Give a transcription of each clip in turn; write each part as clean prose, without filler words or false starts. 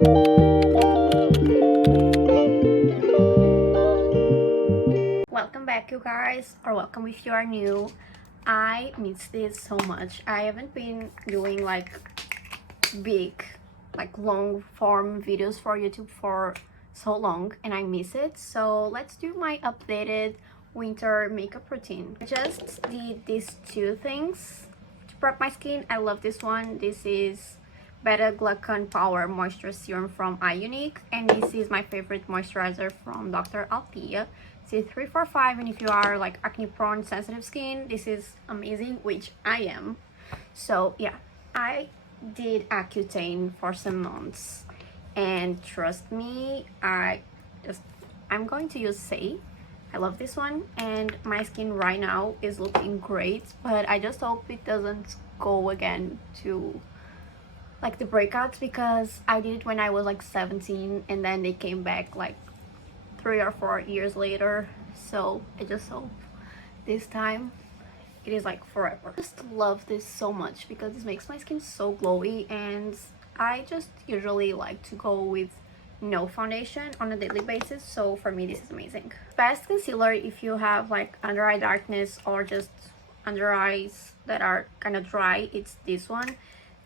Welcome back, you guys, or welcome if you are new. I miss this so much. I haven't been doing like big, like long form videos for YouTube for so long, and I miss it. So let's do my updated winter makeup routine. I just did these two things to prep my skin. I love this one. This is Beta Glucan Power Moisture Serum from iUnique, and this is my favorite moisturizer from Dr. Althea. C345, and if you are like acne prone sensitive skin, this is amazing, which I am. So yeah, I did Accutane for some months, and trust me, I'm going to use Say. I love this one, and my skin right now is looking great, but I just hope it doesn't go again to like the breakouts, because I did it when I was like 17 and then they came back like 3 or 4 years later. So I just hope this time it is like forever. I just love this so much because this makes my skin so glowy, and I just usually like to go with no foundation on a daily basis, so for me this is amazing. Best concealer if you have like under eye darkness or just under eyes that are kind of dry, it's this one.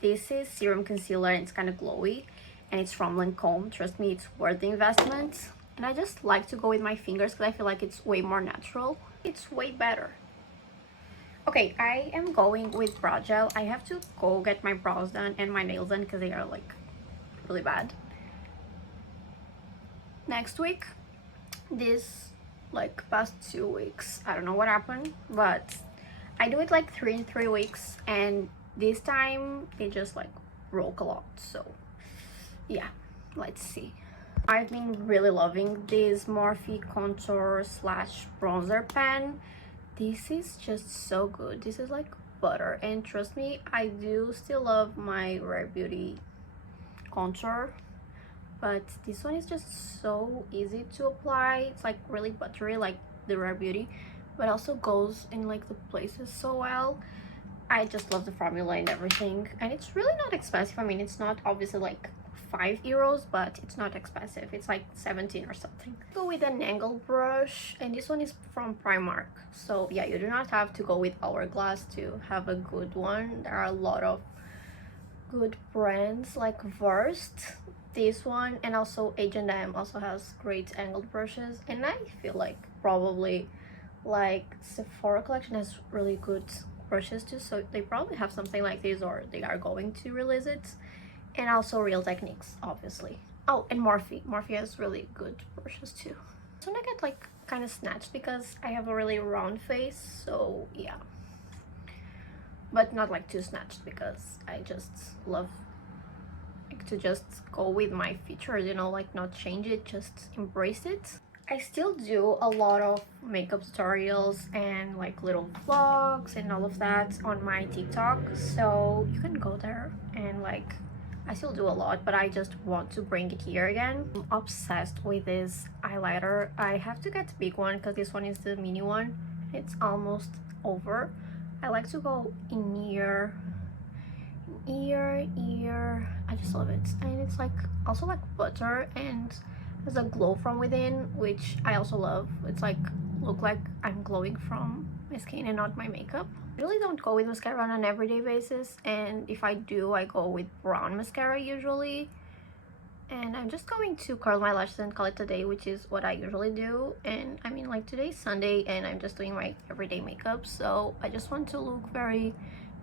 This is serum concealer, and it's kind of glowy, and it's from Lancome. Trust me, it's worth the investment. And I just like to go with my fingers because I feel like it's way more natural. It's way better. Okay, I am going with brow gel. I have to go get my brows done and my nails done because they are like really bad. Next week, this like past 2 weeks, I don't know what happened, but I do it like 3 in 3 weeks, and this time it just like broke a lot. So yeah, let's see. I've been really loving this Morphe contour slash bronzer pen. This is just so good. This is like butter, and trust me, I do still love my Rare Beauty contour, but this one is just so easy to apply. It's like really buttery like the Rare Beauty, but also goes in like the places so well. I just love the formula and everything, and it's really not expensive. I mean, it's not obviously like €5, but it's not expensive. It's like 17 or something. Go with an angle brush, and this one is from Primark. So yeah, you do not have to go with Hourglass to have a good one. There are a lot of good brands like Versed, this one, and also H&M also has great angled brushes, and I feel like probably like Sephora collection has really good brushes too, so they probably have something like this, or they are going to release it. And also Real Techniques, obviously. Oh, and Morphe has really good brushes too. So I get like kind of snatched because I have a really round face, so yeah, but not like too snatched, because I just love like to just go with my features, you know, like not change it, just embrace it. I still do a lot of makeup tutorials and like little vlogs and all of that on my TikTok, so you can go there, and like I still do a lot, but I just want to bring it here again. I'm obsessed with this highlighter. I have to get the big one because this one is the mini one. It's almost over. I like to go in ear. I just love it, and it's like also like butter, and there's a glow from within, which I also love. It's like look like I'm glowing from my skin and not my makeup. I really don't go with mascara on an everyday basis, and if I do, I go with brown mascara usually. And I'm just going to curl my lashes and call it a day, which is what I usually do. And I mean, like today's Sunday and I'm just doing my everyday makeup, so I just want to look very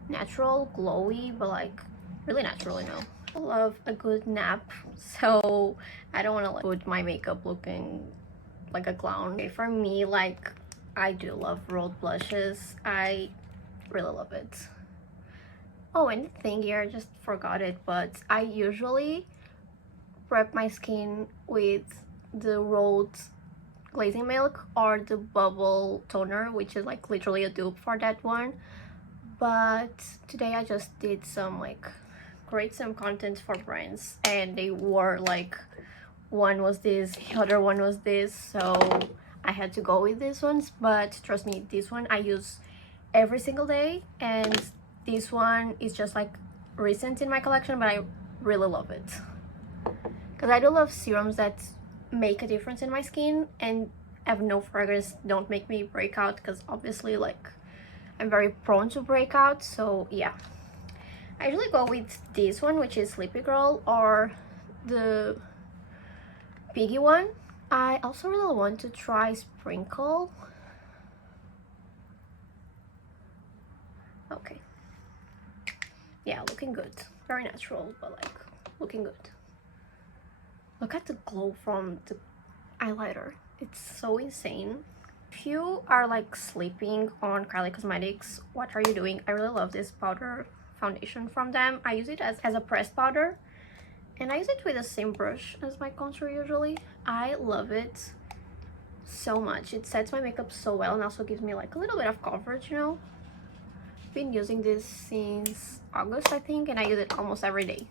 natural, glowy, but like really natural, you know. I love a good nap, so I don't want to like put my makeup looking like a clown. Okay, for me, like I do love rolled blushes. I really love it. Oh, and the thing here, I just forgot it, but I usually prep my skin with the rolled glazing milk or the bubble toner, which is like literally a dupe for that one. But today I just did some like create some content for brands, and they were like, one was this, the other one was this, so I had to go with these ones. But trust me, this one I use every single day, and this one is just like recent in my collection, but I really love it. because I do love serums that make a difference in my skin and have no fragrance, don't make me break out, because obviously like I'm very prone to breakout. So yeah, I usually go with this one, which is Sleepy Girl, or the Piggy one. I also really want to try Sprinkle. Okay, yeah, looking good, very natural, but like looking good. Look at the glow from the highlighter, it's so insane. If you are like sleeping on Kylie Cosmetics, what are you doing? I really love this powder foundation from them. I use it as a pressed powder, and I use it with the same brush as my contour usually. I love it so much. It sets my makeup so well and also gives me like a little bit of coverage, you know. I've been using this since August, I think, and I use it almost every day.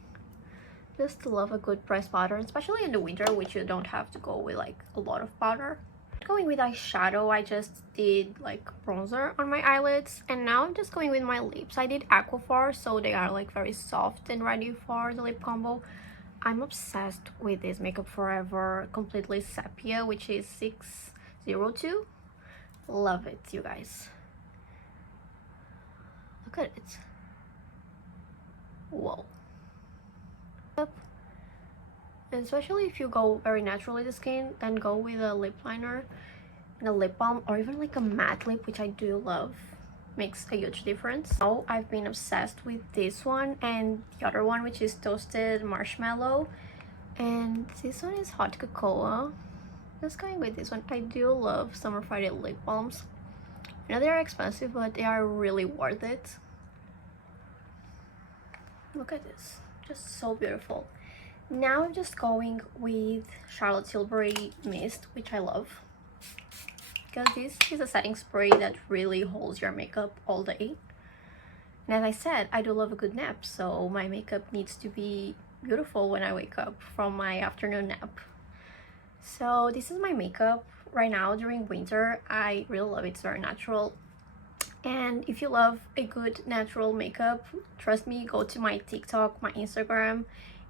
Just love a good pressed powder, especially in the winter, which you don't have to go with like a lot of powder. Going with eyeshadow, I just did like bronzer on my eyelids, and now I'm just going with my lips. I did Aquaphor, so they are like very soft and ready for the lip combo. I'm obsessed with this Makeup Forever Completely Sepia, which is 602. Love it, you guys. Look at it. Whoa. And especially if you go very natural with the skin, then go with a lip liner and a lip balm, or even like a matte lip, which I do love. Makes a huge difference. Now I've been obsessed with this one and the other one, which is Toasted Marshmallow, and this one is Hot Cocoa. Just going with this one. I do love Summer Friday lip balms. I know they are expensive, but they are really worth it. Look at this, just so beautiful. Now I'm just going with Charlotte Tilbury Mist, which I love, because this is a setting spray that really holds your makeup all day. And as I said, I do love a good nap, so my makeup needs to be beautiful when I wake up from my afternoon nap. So this is my makeup right now during winter. I really love it. It's very natural. And if you love a good natural makeup, trust me, go to my TikTok, my Instagram,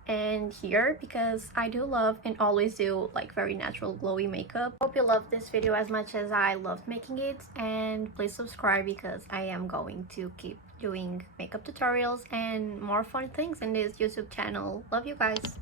and here, because I do love and always do like very natural glowy makeup. Hope you loved this video as much as I loved making it, and please subscribe because I am going to keep doing makeup tutorials and more fun things in this YouTube channel. Love you guys.